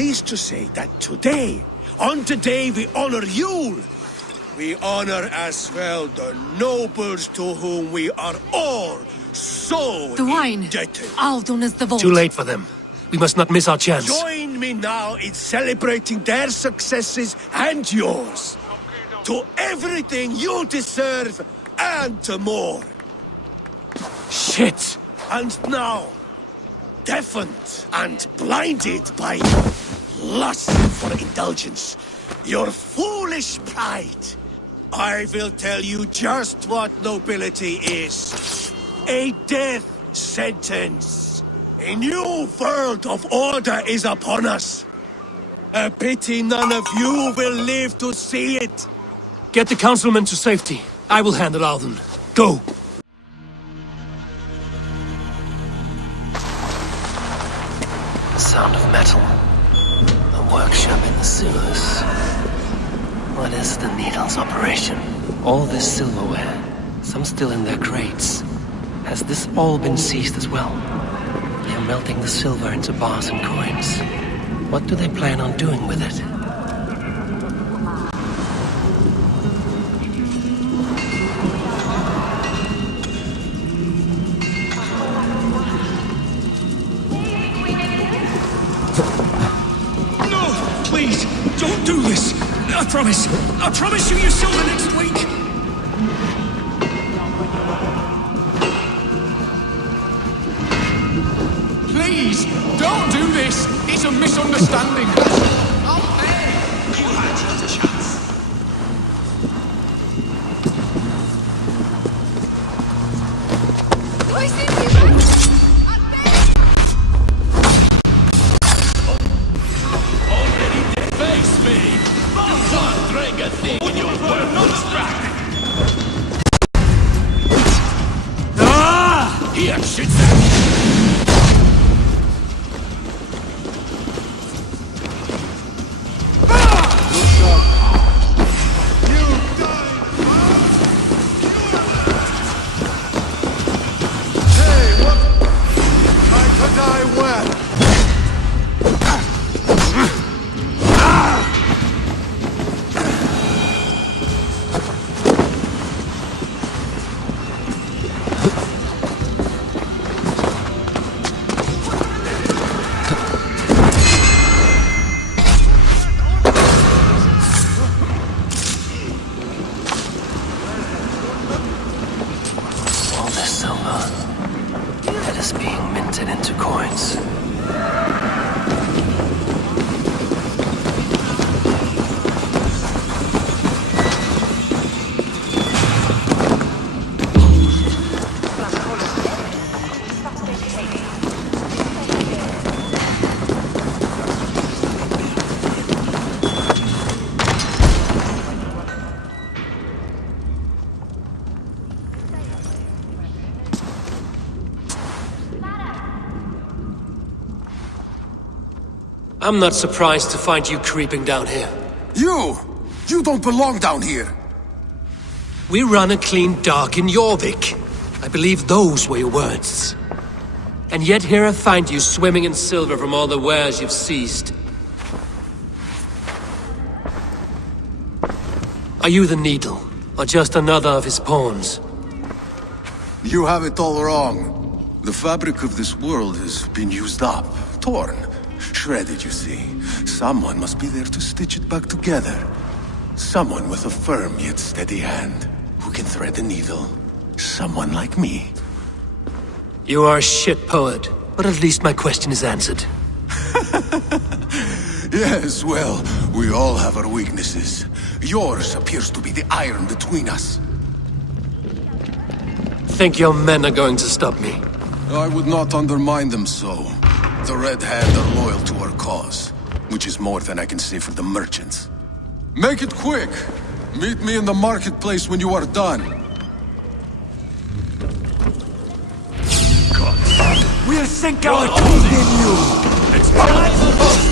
pleased to say that today, on the day we honor Yule, we honor as well the nobles to whom we are all so The wine. indebted. Aldon is the vault. Too late for them. We must not miss our chance. Join me now in celebrating their successes and yours. To everything you deserve and to more. Shit! And now, deafened and blinded by lust for indulgence, your foolish pride, I will tell you just what nobility is. A death sentence. A new world of order is upon us. A pity none of you will live to see it. Get the councilman to safety. I will handle Alden. Go! The sound of metal. A workshop in the sewers. What is the Needle's operation? All this silverware, some still in their crates. Has this all been seized as well? They are melting the silver into bars and coins. What do they plan on doing with it? No! Please, don't do this! I promise you your silver next week! Please, don't do this! It's a misunderstanding! I'll pay! You had your chance. Face me! You can't drag a thing in your world distracted! Ah! Here, shit! I'm not surprised to find you creeping down here. You! You don't belong down here! We run a clean dark in Jorvik. I believe those were your words. And yet here I find you swimming in silver from all the wares you've seized. Are you the Needle, or just another of his pawns? You have it all wrong. The fabric of this world has been used up, torn, shredded, you see. Someone must be there to stitch it back together. Someone with a firm yet steady hand, who can thread the needle. Someone like me. You are a shit poet, but at least my question is answered. Yes, well, we all have our weaknesses. Yours appears to be the iron between us. Think your men are going to stop me? I would not undermine them so. The Red Hand are loyal to our cause, which is more than I can say for the merchants. Make it quick! Meet me in the marketplace when you are done. We'll sink our teeth in you! It's time for both!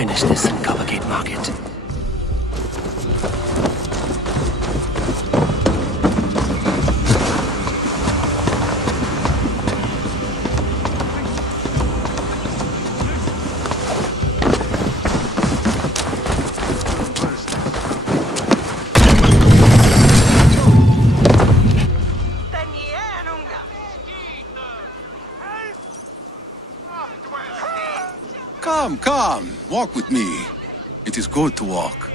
finish this in Coppergate Market. Come, walk with me. It is good to walk.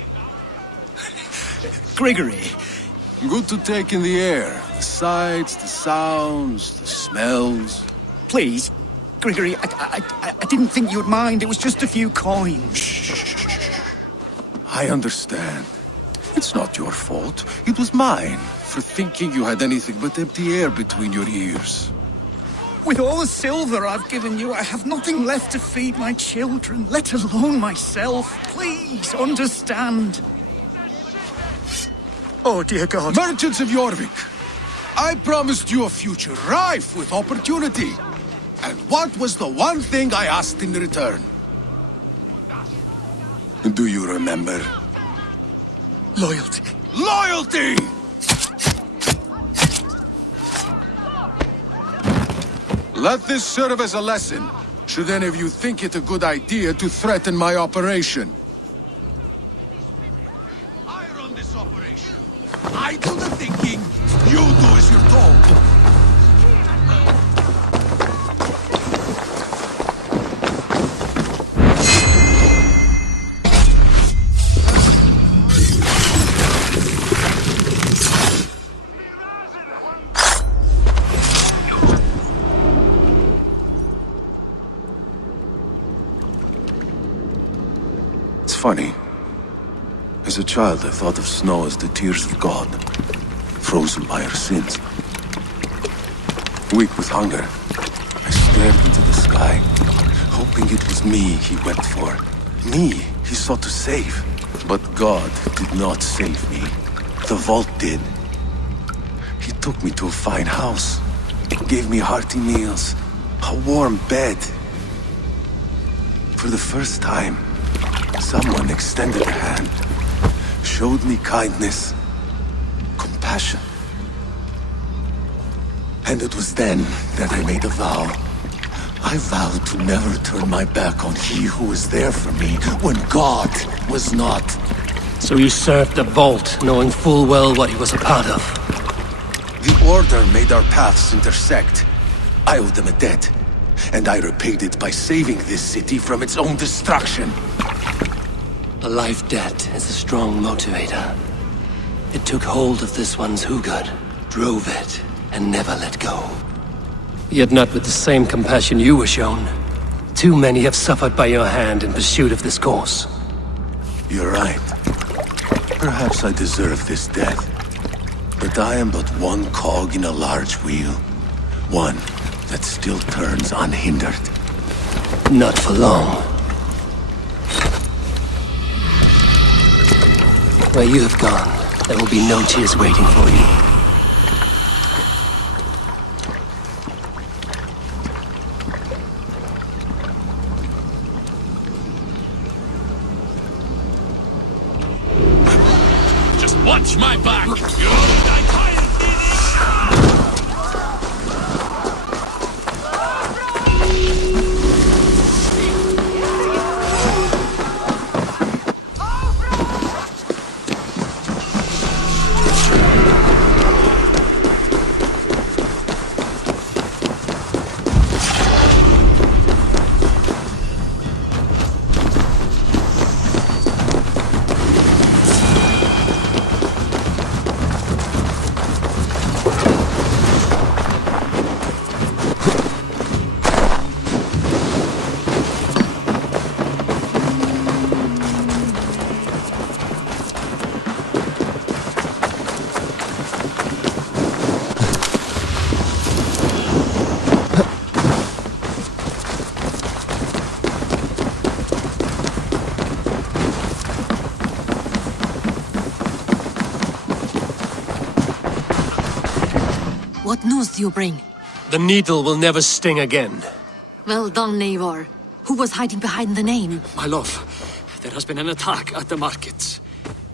Gregory, Good to take in the air. The sights, the sounds, the smells. Please, Gregory, I didn't think you'd mind. It was just a few coins. I understand. It's not your fault. It was mine for thinking you had anything but empty air between your ears. With all the silver I've given you, I have nothing left to feed my children, let alone myself. Please understand. Oh, dear God. Merchants of Jorvik, I promised you a future rife with opportunity. And what was the one thing I asked in return? Do you remember? Loyalty. Loyalty! Let this serve as a lesson, should any of you think it a good idea to threaten my operation. I run this operation. I do the thinking, you do as you're told. Funny. As a child, I thought of snow as the tears of God, frozen by our sins. Weak with hunger, I stared into the sky, hoping it was me he wept for. Me he sought to save. But God did not save me. The vault did. He took me to a fine house, gave me hearty meals, a warm bed. For the first time, someone extended a hand, showed me kindness, compassion. And it was then that I made a vow. I vowed to never turn my back on he who was there for me when God was not. So you served the Vault, knowing full well what he was a part of. The Order made our paths intersect. I owed them a debt, and I repaid it by saving this city from its own destruction. A life debt is a strong motivator. It took hold of this one's Hugad, drove it, and never let go. Yet not with the same compassion you were shown. Too many have suffered by your hand in pursuit of this course. You're right. Perhaps I deserve this death. But I am but one cog in a large wheel. One that still turns unhindered. Not for long. Where you have gone, there will be no tears waiting for you. Just watch my back! You'll die tired! What news do you bring? The needle will never sting again. Well done, Eivor. Who was hiding behind the name? My love, There has been an attack at the markets.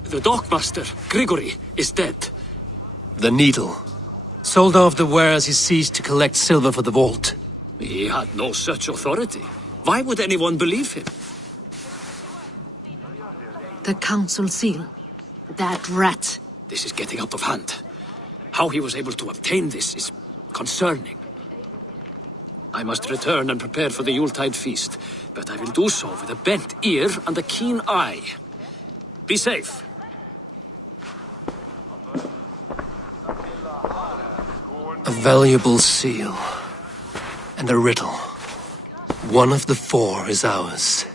The dockmaster, Grigory, is dead. The needle. Sold off the wares he seized to collect silver for the vault. He had no such authority. Why would anyone believe him? The council seal. That rat. This is getting out of hand. How he was able to obtain this is concerning. I must return and prepare for the Yuletide feast, but I will do so with a bent ear and a keen eye. Be safe. A valuable seal. And a riddle. One of the four is ours.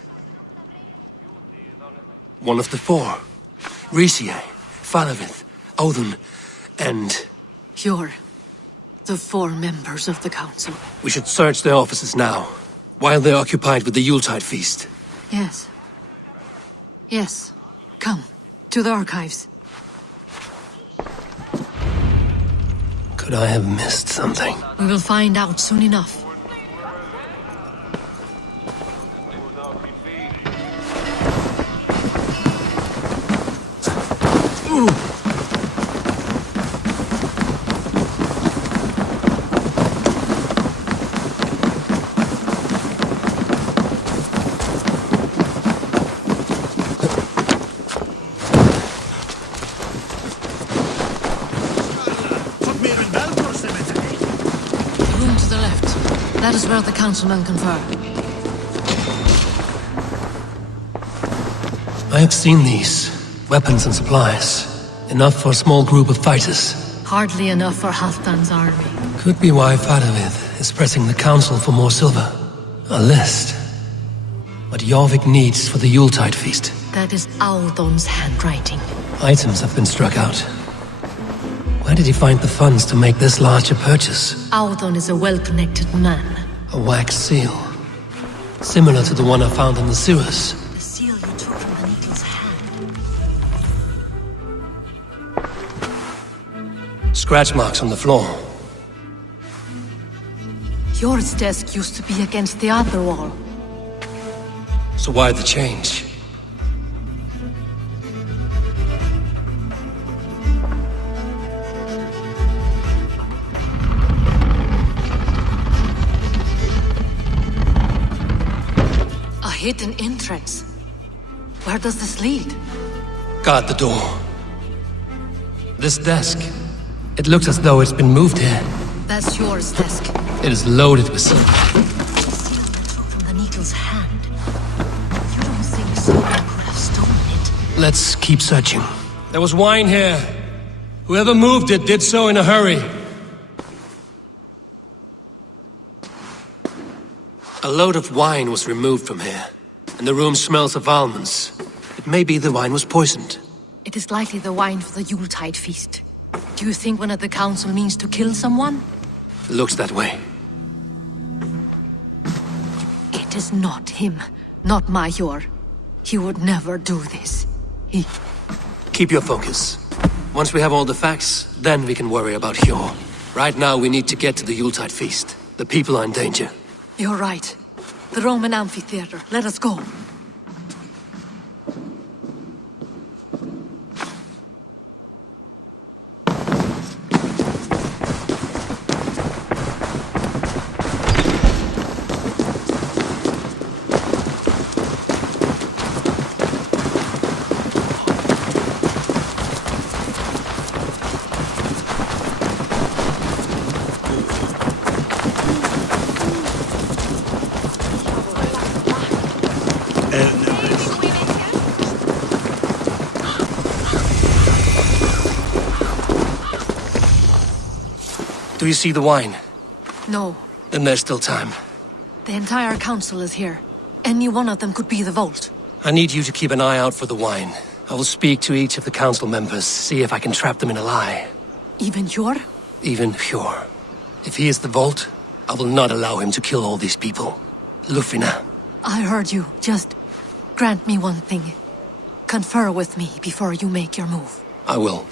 One of the four. Riesiae, Falavith, Odin, and... You're the four members of the council. We should search their offices now, while they're occupied with the Yuletide feast. Yes. Yes. Come, to the archives. Could I have missed something? We will find out soon enough. That is where the councilmen confer. I have seen these. Weapons and supplies. Enough for a small group of fighters. Hardly enough for Halfdan's army. Could be why Faravith is pressing the council for more silver. A list. What Jorvik needs for the Yuletide feast. That is Audon's handwriting. Items have been struck out. Where did he find the funds to make this larger purchase? Audon is a well-connected man. A wax seal. Similar to the one I found in the sewers. The seal you took from the needle's hand. Scratch marks on the floor. Yours desk used to be against the other wall. So why the change? A hidden entrance. Where does this lead? Guard the door. This desk. It looks as though it's been moved here. That's yours desk. It is loaded with silver. From the needle's hand. You don't think someone could have stolen it? Let's keep searching. There was wine here. Whoever moved it did so in a hurry. A load of wine was removed from here, and the room smells of almonds. It may be the wine was poisoned. It is likely the wine for the Yuletide feast. Do you think one of the council means to kill someone? Looks that way. It is not him, not Major. He would never do this. Keep your focus. Once we have all the facts, then we can worry about Hjor. Right now we need to get to the Yuletide feast. The people are in danger. You're right. The Roman amphitheater. Let us go. Do you see the wine? No. Then there's still time. The entire council is here. Any one of them could be the vault. I need you to keep an eye out for the wine. I will speak to each of the council members, see if I can trap them in a lie. Even Hjor? Even Hjor. If he is the vault, I will not allow him to kill all these people. Lufina. I heard you. Just grant me one thing. Confer with me before you make your move. I will.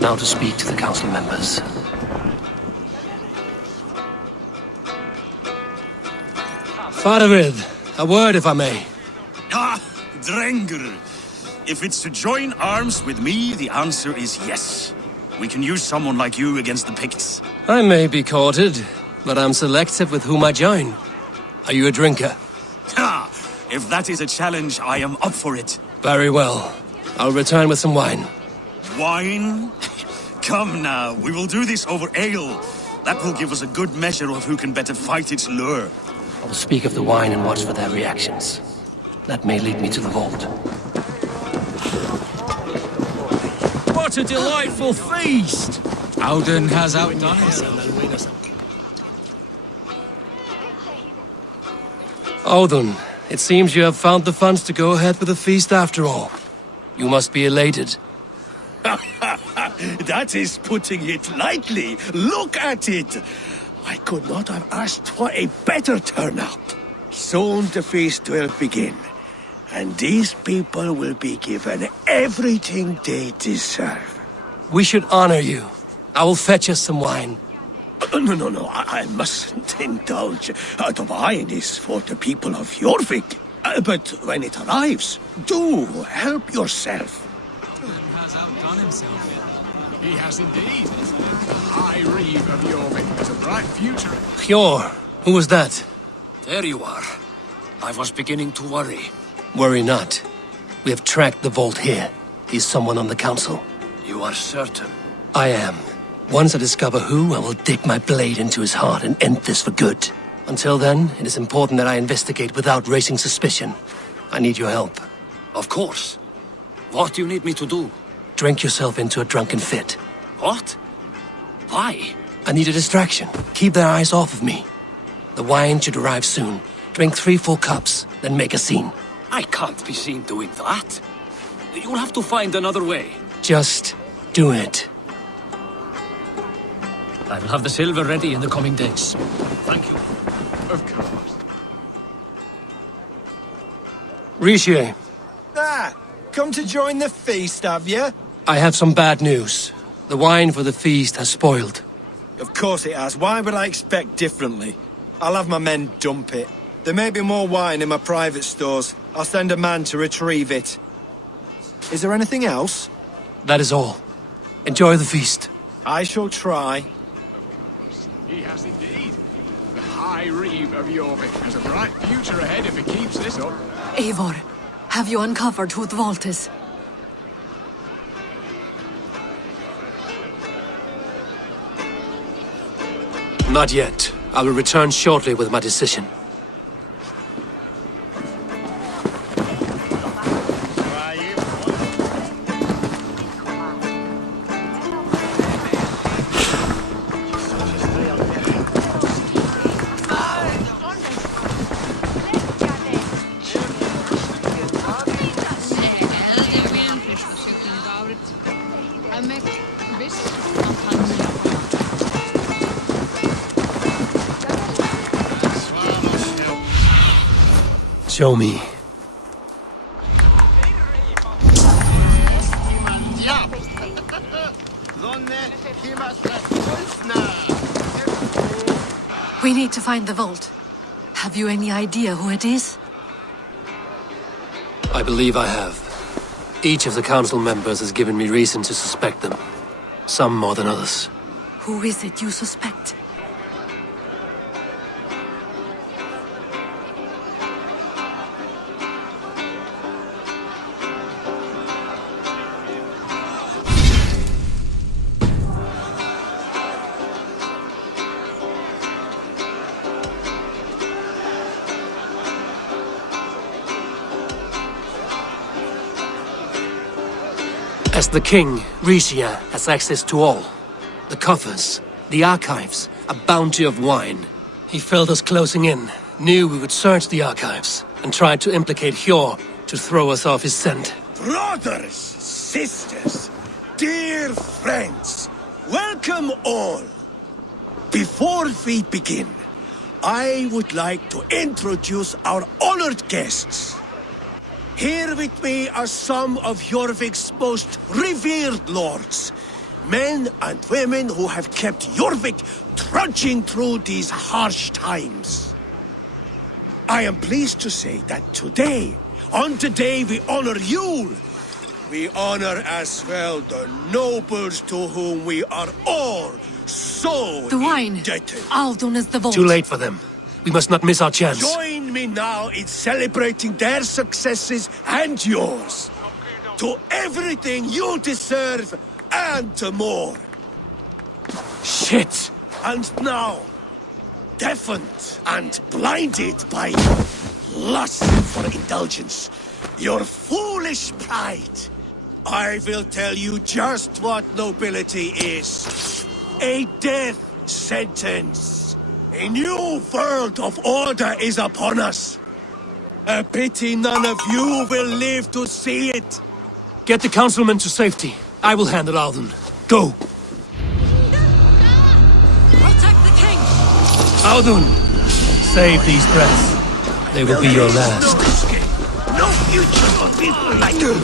Now to speak to the council members. Faravid, a word if I may. Ah, Drengr. If it's to join arms with me, the answer is yes. We can use someone like you against the Picts. I may be courted, but I'm selective with whom I join. Are you a drinker? Ha! If that is a challenge, I am up for it. Very well. I'll return with some wine. Wine? Come now, we will do this over ale. That will give us a good measure of who can better fight its lure. I will speak of the wine and watch for their reactions. That may lead me to the vault. What a delightful feast! Alden has outdone himself. Odin, it seems you have found the funds to go ahead with the feast after all. You must be elated. That is putting it lightly. Look at it. I could not have asked for a better turnout. Soon the feast will begin, and these people will be given everything they deserve. We should honor you. I will fetch us some wine. No, I mustn't indulge. The wine is for the people of Jorvik. But when it arrives, do help yourself. Has outdone himself. He has indeed. The High Reeve of Jorvik has a bright future. Hjor, who was that? There you are. I was beginning to worry. Worry not. We have tracked the vault here. He's someone on the council. You are certain? I am. Once I discover who, I will dig my blade into his heart and end this for good. Until then, it is important that I investigate without raising suspicion. I need your help. Of course. What do you need me to do? Drink yourself into a drunken fit. What? Why? I need a distraction. Keep their eyes off of me. The wine should arrive soon. Drink 3 full cups, then make a scene. I can't be seen doing that. You'll have to find another way. Just do it. I will have the silver ready in the coming days. Thank you. Of course. Richier, Ah, come to join the feast, have you? I have some bad news. The wine for the feast has spoiled. Of course it has. Why would I expect differently? I'll have my men dump it. There may be more wine in my private stores. I'll send a man to retrieve it. Is there anything else? That is all. Enjoy the feast. I shall try. He has indeed. The High Reeve of Jorvik has a bright future ahead if he keeps this up. Eivor, have you uncovered who the vault is? Not yet. I will return shortly with my decision. Show me. We need to find the vault. Have you any idea who it is? I believe I have. Each of the council members has given me reason to suspect them. Some more than others. Who is it you suspect? As the king, Richier has access to all. The coffers, the archives, a bounty of wine. He felt us closing in, knew we would search the archives, and tried to implicate Hjor to throw us off his scent. Brothers, sisters, dear friends, welcome all. Before we begin, I would like to introduce our honored guests. Here with me are some of Jorvik's most revered lords. Men and women who have kept Jorvik trudging through these harsh times. I am pleased to say that today, on the day we honor Yule, we honor as well the nobles to whom we are all so The wine. indebted. Aldun is the vault. Too late for them. We must not miss our chance. Join me now in celebrating their successes and yours. To everything you deserve and to more. Shit! And now, deafened and blinded by lust for indulgence, your foolish pride, I will tell you just what nobility is. A death sentence. A new world of order is upon us. A pity none of you will live to see it. Get the councilman to safety. I will handle Alden. Go! Protect the king! Alden! Save these breaths. They will be your last. No escape. No future for people like you.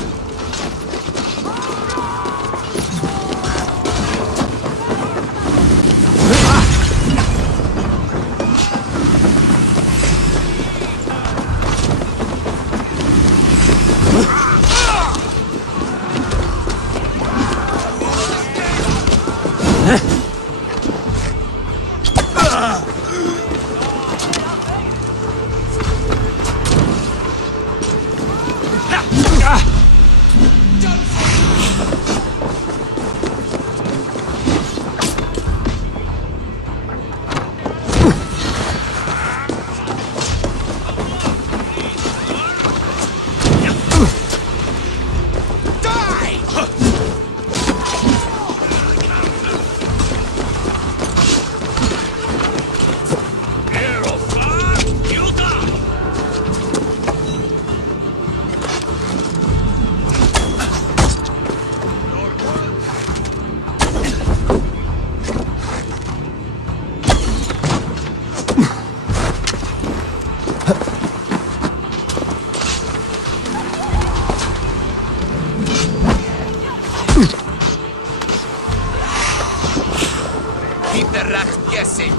Keep the rat guessing.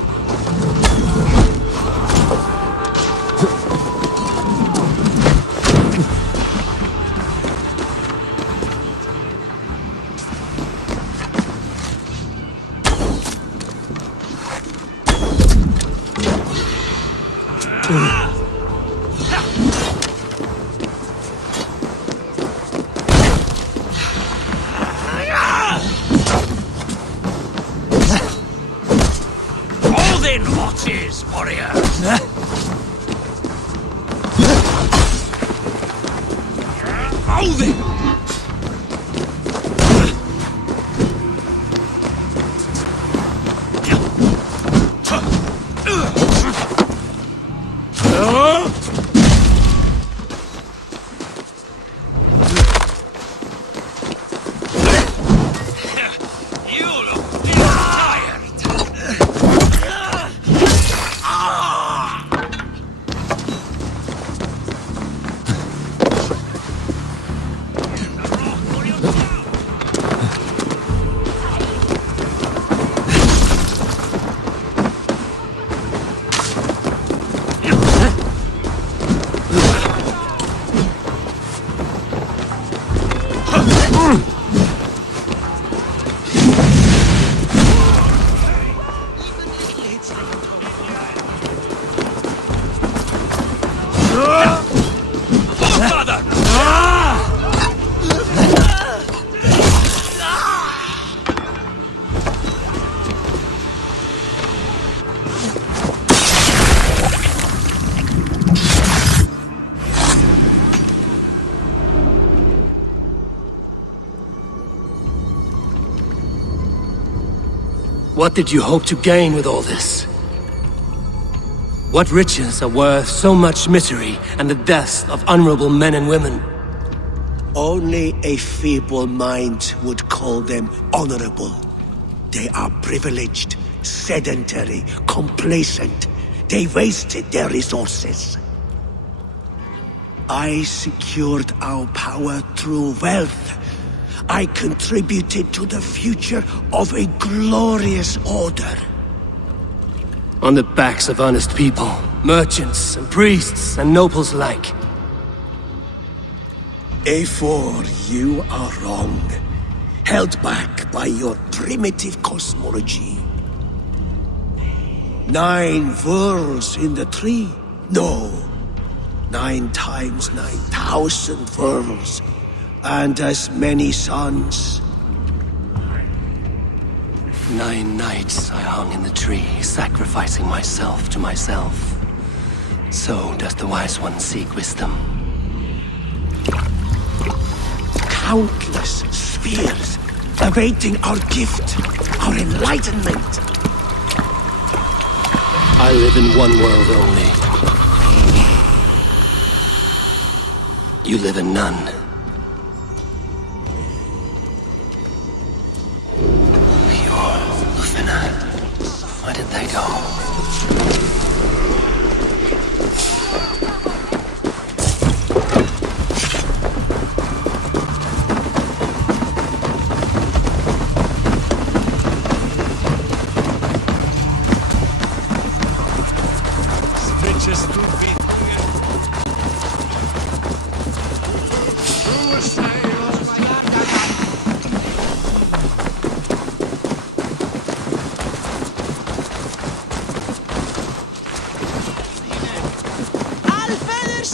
warrior. Move it! What did you hope to gain with all this? What riches are worth so much misery and the deaths of honorable men and women? Only a feeble mind would call them honorable. They are privileged, sedentary, complacent. They wasted their resources. I secured our power through wealth. I contributed to the future of a glorious order. On the backs of honest people, merchants and priests and nobles alike. Eivor, you are wrong. Held back by your primitive cosmology. 9 worlds in the tree? No. 9 times 9,000 worlds. And as many suns. 9 nights I hung in the tree, sacrificing myself to myself. So does the Wise One seek wisdom. Countless spheres, awaiting our gift, our enlightenment. I live in one world only. You live in none. Where did they go?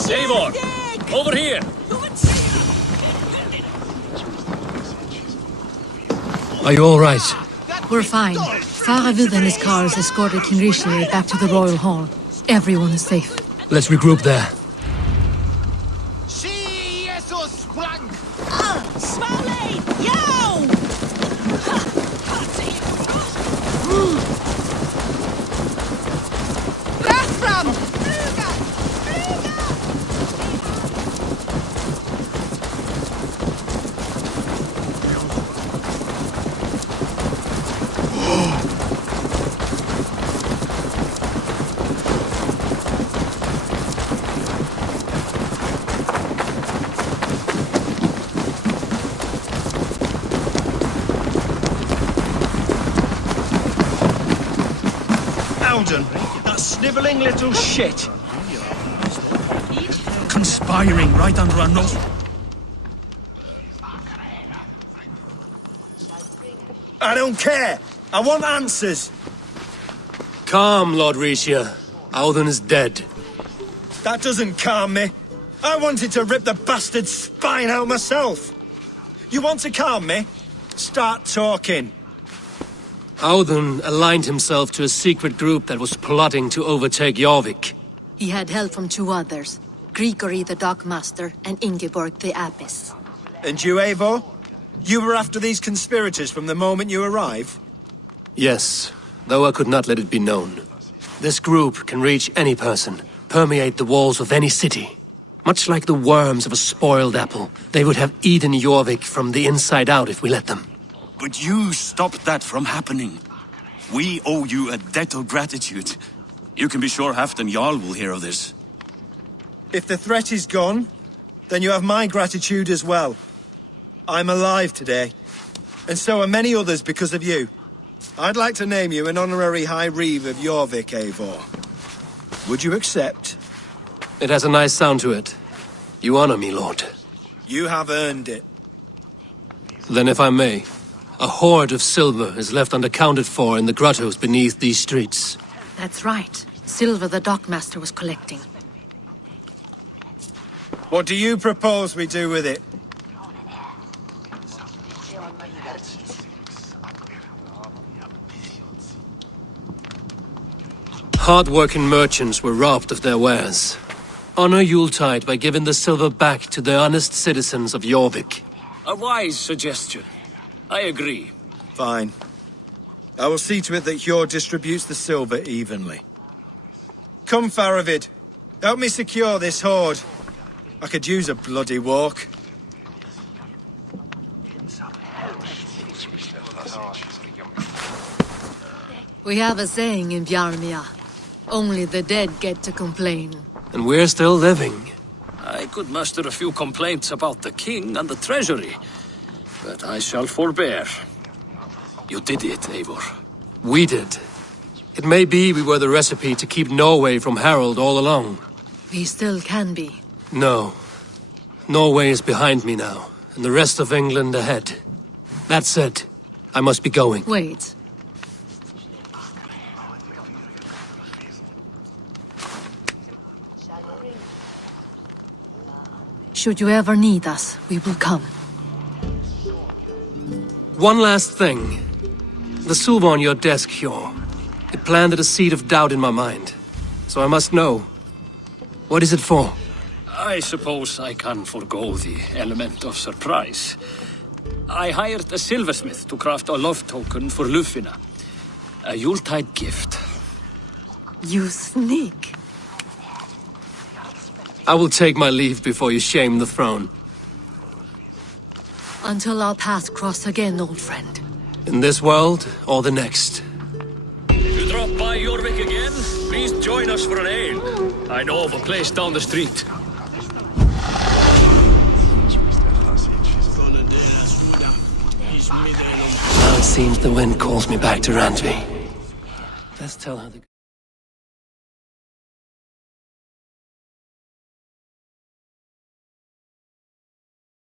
Eivor! Over here! Are you all right? We're fine. Faravid and his cars escorted Kinrishi back to the Royal Hall. Everyone is safe. Let's regroup there. That snivelling little shit. Conspiring right under our nose. I don't care. I want answers. Calm, Lord Rishia. Auden is dead. That doesn't calm me. I wanted to rip the bastard's spine out myself. You want to calm me? Start talking. Auden aligned himself to a secret group that was plotting to overtake Jorvik. He had help from 2 others. Grigory the Dockmaster and Ingeborg the Abbess. And you, Eivor? You were after these conspirators from the moment you arrived? Yes, though I could not let it be known. This group can reach any person, permeate the walls of any city. Much like the worms of a spoiled apple, they would have eaten Jorvik from the inside out if we let them. But you stopped that from happening. We owe you a debt of gratitude. You can be sure Halfdan Jarl will hear of this. If the threat is gone, then you have my gratitude as well. I'm alive today, and so are many others because of you. I'd like to name you an honorary High Reeve of Jorvik, Eivor. Would you accept? It has a nice sound to it. You honor me, Lord. You have earned it. Then if I may, a hoard of silver is left unaccounted for in the grottos beneath these streets. That's right. Silver the Dockmaster was collecting. What do you propose we do with it? Hard-working merchants were robbed of their wares. Honor Yuletide by giving the silver back to the honest citizens of Jorvik. A wise suggestion. I agree. Fine. I will see to it that Hjord distributes the silver evenly. Come, Faravid. Help me secure this hoard. I could use a bloody walk. We have a saying in Bjarmia. Only the dead get to complain. And we're still living. I could muster a few complaints about the king and the treasury, but I shall forbear. You did it, Eivor. We did. It may be we were the recipe to keep Norway from Harold all along. We still can be. No. Norway is behind me now, and the rest of England ahead. That said, I must be going. Wait. Should you ever need us, we will come. One last thing. The silver on your desk, Hjor. It planted a seed of doubt in my mind. So I must know. What is it for? I suppose I can forego the element of surprise. I hired a silversmith to craft a love token for Lufina. A Yuletide gift. You sneak. I will take my leave before you shame the throne. Until our paths cross again, old friend. In this world, or the next. If you drop by Jorvik again, please join us for an ale. I know of a place down the street. Now it seems the wind calls me back to Randvi. Let's tell her the...